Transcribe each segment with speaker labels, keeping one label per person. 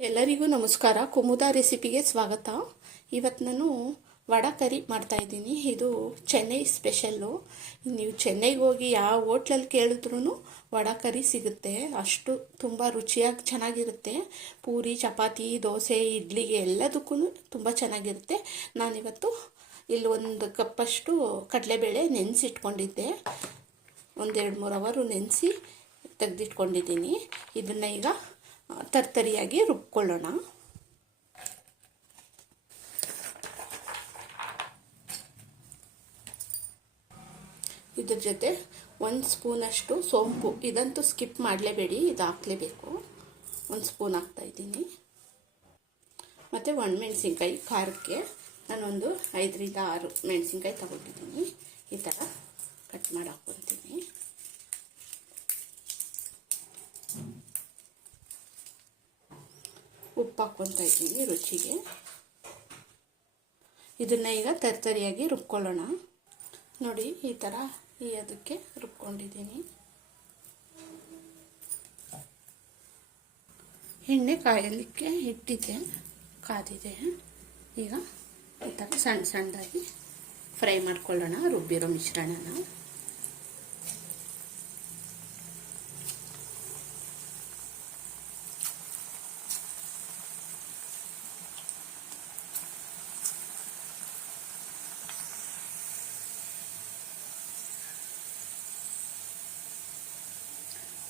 Speaker 1: ಎಲ್ಲರಿಗೂ ನಮಸ್ಕಾರ. ಕುಮುದ ರೆಸಿಪಿಗೆ ಸ್ವಾಗತ. ಇವತ್ತು ನಾನು ವಡ ಕರಿ ಮಾಡ್ತಾಯಿದ್ದೀನಿ ಇದು ಚೆನ್ನೈ ಸ್ಪೆಷಲ್ಲು. ನೀವು ಚೆನ್ನೈಗೆ ಹೋಗಿ ಯಾವ ಹೋಟ್ಲಲ್ಲಿ ಕೇಳಿದ್ರೂ ವಡ ಕರಿ ಸಿಗುತ್ತೆ. ಅಷ್ಟು ತುಂಬ ರುಚಿಯಾಗಿ ಚೆನ್ನಾಗಿರುತ್ತೆ. ಪೂರಿ, ಚಪಾತಿ, ದೋಸೆ, ಇಡ್ಲಿಗೆ ಎಲ್ಲದಕ್ಕೂ ತುಂಬ ಚೆನ್ನಾಗಿರುತ್ತೆ. ನಾನಿವತ್ತು ಇಲ್ಲಿ ಒಂದು ಕಪ್ಪಷ್ಟು ಕಡಲೆಬೇಳೆ ನೆನೆಸಿಟ್ಕೊಂಡಿದ್ದೆ. ಒಂದೆರಡು ಮೂರು ಅವರು ನೆನೆಸಿ ತೆಗೆದಿಟ್ಕೊಂಡಿದ್ದೀನಿ. ಇದನ್ನು ಈಗ ತರ್ತರಿಯಾಗಿ ರುಬ್ಕೊಳ್ಳೋಣ. ಇದ್ರ ಜೊತೆ ಒಂದು ಸ್ಪೂನಷ್ಟು ಸೋಂಪು. ಇದಂತೂ ಸ್ಕಿಪ್ ಮಾಡಲೇಬೇಡಿ, ಇದು ಹಾಕ್ಲೇಬೇಕು. ಒಂದು ಸ್ಪೂನ್ ಹಾಕ್ತಾ ಇದ್ದೀನಿ. ಮತ್ತು ಒಣಮೆಣ್ಸಿನ್ಕಾಯಿ ಖಾರಕ್ಕೆ ನಾನೊಂದು ಐದರಿಂದ ಆರು ಮೆಣಸಿನ್ಕಾಯಿ ತಗೊಂಡಿದ್ದೀನಿ. ಈ ಥರ ಕಟ್ ಮಾಡಿ ಹಾಕ್ಕೊತೀನಿ ಉಪ್ಪು ಹಾಕ್ಕೊತಾ ಇದ್ದೀನಿ ರುಚಿಗೆ. ಇದನ್ನ ಈಗ ತರ್ತರಿಯಾಗಿ ರುಬ್ಕೊಳ್ಳೋಣ. ನೋಡಿ, ಈ ಥರ ಈ ಅದಕ್ಕೆ ರುಬ್ಕೊಂಡಿದ್ದೀನಿ. ಎಣ್ಣೆ ಕಾಯಲಿಕ್ಕೆ ಇಟ್ಟಿದ್ದೆ ಕಾದಿದೆ. ಈಗ ಈ ಥರ ಸಣ್ಣ ಸಣ್ಣದಾಗಿ ಫ್ರೈ ಮಾಡ್ಕೊಳ್ಳೋಣ ರುಬ್ಬಿರೋ ಮಿಶ್ರಣನ.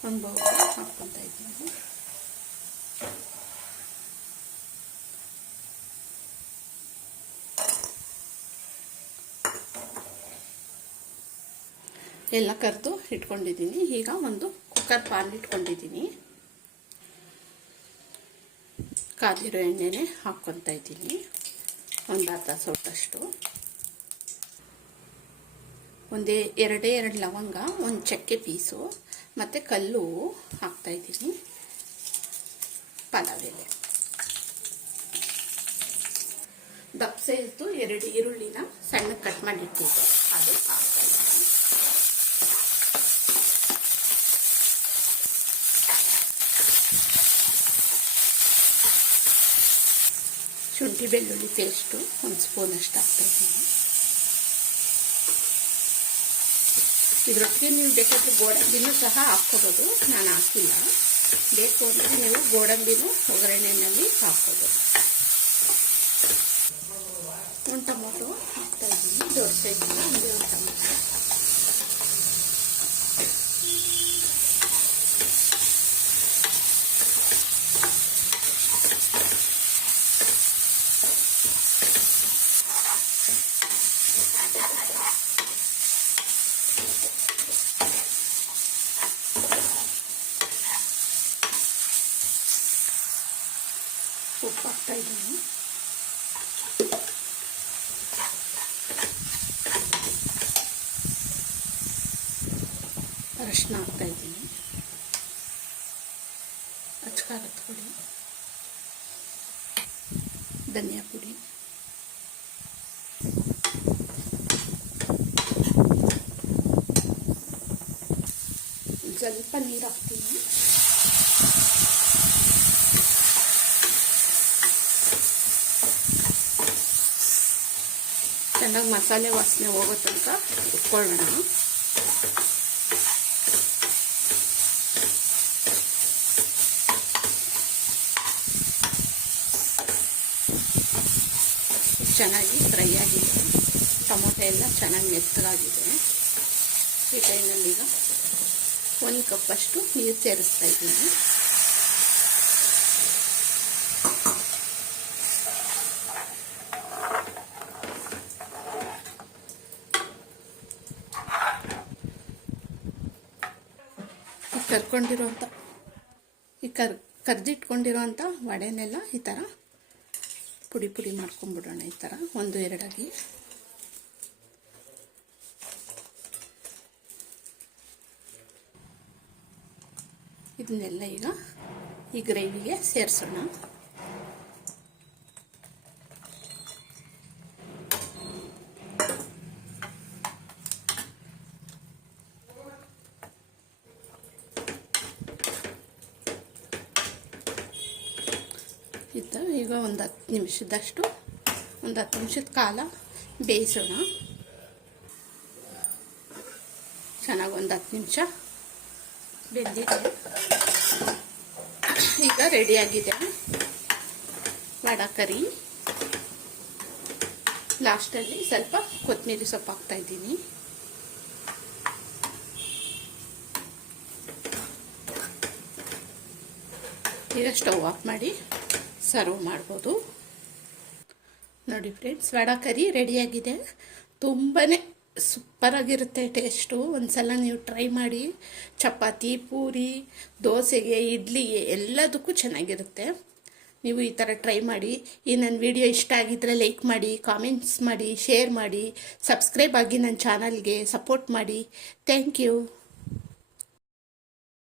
Speaker 1: ಒಂದು ಬೌಲ್ ಹಾಕ್ಕೊತಾ ಇದ್ದೀನಿ. ಎಲ್ಲ ಕರೆದು ಇಟ್ಕೊಂಡಿದ್ದೀನಿ. ಈಗ ಒಂದು ಕುಕ್ಕರ್ ಪಾನ್ ಇಟ್ಕೊಂಡಿದ್ದೀನಿ. ಕಾದಿರೋ ಎಣ್ಣೆನೇ ಹಾಕ್ಕೊತಾ ಇದ್ದೀನಿ. ಒಂದು ಅರ್ಧ ಸೊಟ್ಟಷ್ಟು ಒಂದೇ ಎರಡೇ ಎರಡು ಲವಂಗ, ಒಂದು ಚಕ್ಕೆ ಪೀಸು. ಮತ್ತು ಕಲ್ಲು ಹಾಕ್ತಾಯಿದ್ದೀನಿ ಪಲಾವ್ ಎಲೆ ದಪ್ಸೆ ಇತ್ತು ಎರಡು ಈರುಳ್ಳಿನ ಸಣ್ಣ ಕಟ್ ಮಾಡಿಟ್ಟಿದ್ದೆ. ಅದು ಹಾಕ್ತಾಯಿದ್ದೀನಿ ಶುಂಠಿ ಬೆಳ್ಳುಳ್ಳಿ ಪೇಸ್ಟು ಒಂದು ಸ್ಪೂನ್ ಅಷ್ಟು ಹಾಕ್ತಾಯಿದ್ದೀನಿ ಇದರೊಟ್ಟಿಗೆ ನೀವು ಬೇಕಾದರೆ ಗೋಡಂಬಿನೂ ಸಹ ಹಾಕ್ಕೋಬೋದು. ನಾನು ಹಾಕಿಲ್ಲ. ಬೇಕು ಅಂದರೆ ನೀವು ಗೋಡಂಬಿನೂ ಒಗ್ಗರಣೆಯಲ್ಲಿ ಹಾಕ್ಬೋದು ಒಂದು ಟೊಮೊಟೊ ಹಾಕ್ತಾಯಿದ್ದೀನಿ ದೊಡ್ಡ ಸೈಜಿನ ಒಂದೇ ಒಂದು ಟೊಮೊಟೊ ಉಪ್ಪು ಹಾಕ್ತಾ ಇದ್ದೀನಿ ಅರಶಿನ ಹಾಕ್ತಾ ಇದ್ದೀನಿ. ಅಚ್ಕಾರದ ಪುಡಿ, ಧನಿಯಾ ಪುಡಿ, ಸ್ವಲ್ಪ ನೀರು ಹಾಕ್ತೀನಿ. ಚೆನ್ನಾಗಿ ಮಸಾಲೆ ವಾಸನೆ ಹೋಗೋ ತನಕ ಉಟ್ಕೊಳ್ಳೋಣ ಚೆನ್ನಾಗಿ ಫ್ರೈ ಆಗಿದೆ. ಟೊಮೊಟೊ ಎಲ್ಲ ಚೆನ್ನಾಗಿ ಮೆತ್ತಗಾಗಿದೆ. ಈ ಟೈಮಲ್ಲಿ ಈಗ ಒಂದು ಕಪ್ಪಷ್ಟು ನೀರು ಸೇರಿಸ್ತಾ ಇದ್ದೀನಿ. ಕರ್ಕೊಂಡಿರೋಂಥ ಈ ಕರ್ ಕರ್ದಿಟ್ಕೊಂಡಿರೋಂಥ ವಡೆನೆಲ್ಲ ಈ ಥರ ಪುಡಿ ಪುಡಿ ಮಾಡ್ಕೊಂಬಿಡೋಣ ಈ ಥರ. ಒಂದು ಎರಡಾಗಿ ಇದನ್ನೆಲ್ಲ ಈಗ ಈ ಗ್ರೇವಿಗೆ ಸೇರಿಸೋಣ. ಈಗ ಒಂದು ಹತ್ತು ನಿಮಿಷದಷ್ಟು, ಒಂದು ಹತ್ತು ನಿಮಿಷದ ಕಾಲ ಬೇಯಿಸೋಣ. ಚೆನ್ನಾಗಿ ಒಂದು ಹತ್ತು ನಿಮಿಷ ಬೆಂದಿದೆ. ಈಗ ರೆಡಿಯಾಗಿದೆ ವಡ ಕರಿ. ಲಾಸ್ಟಲ್ಲಿ ಸ್ವಲ್ಪ ಕೊತ್ತಂಬರಿ ಸೊಪ್ಪು ಹಾಕ್ತಾ ಇದ್ದೀನಿ. ಈಗ ಸ್ಟವ್ ಆಫ್ ಮಾಡಿ. ಸರ್ವ್ ಮಾಡ್ಬೋದು. ನೋಡಿ ಫ್ರೆಂಡ್ಸ್, ವಡ ಕರಿ ರೆಡಿಯಾಗಿದೆ. ತುಂಬಾ ಸೂಪರಾಗಿರುತ್ತೆ ಟೇಸ್ಟು. ಒಂದ್ಸಲ ನೀವು ಟ್ರೈ ಮಾಡಿ. ಚಪಾತಿ, ಪೂರಿ, ದೋಸೆಗೆ, ಇಡ್ಲಿಗೆ ಎಲ್ಲದಕ್ಕೂ ಚೆನ್ನಾಗಿರುತ್ತೆ. ನೀವು ಈ ಥರ ಟ್ರೈ ಮಾಡಿ. ಈ ನನ್ನ ವಿಡಿಯೋ ಇಷ್ಟ ಆಗಿದ್ದರೆ ಲೈಕ್ ಮಾಡಿ, ಕಾಮೆಂಟ್ಸ್ ಮಾಡಿ, ಶೇರ್ ಮಾಡಿ, ಸಬ್ಸ್ಕ್ರೈಬ್ ಆಗಿ ನನ್ನ ಚಾನಲ್ಗೆ ಸಪೋರ್ಟ್ ಮಾಡಿ. Thank you.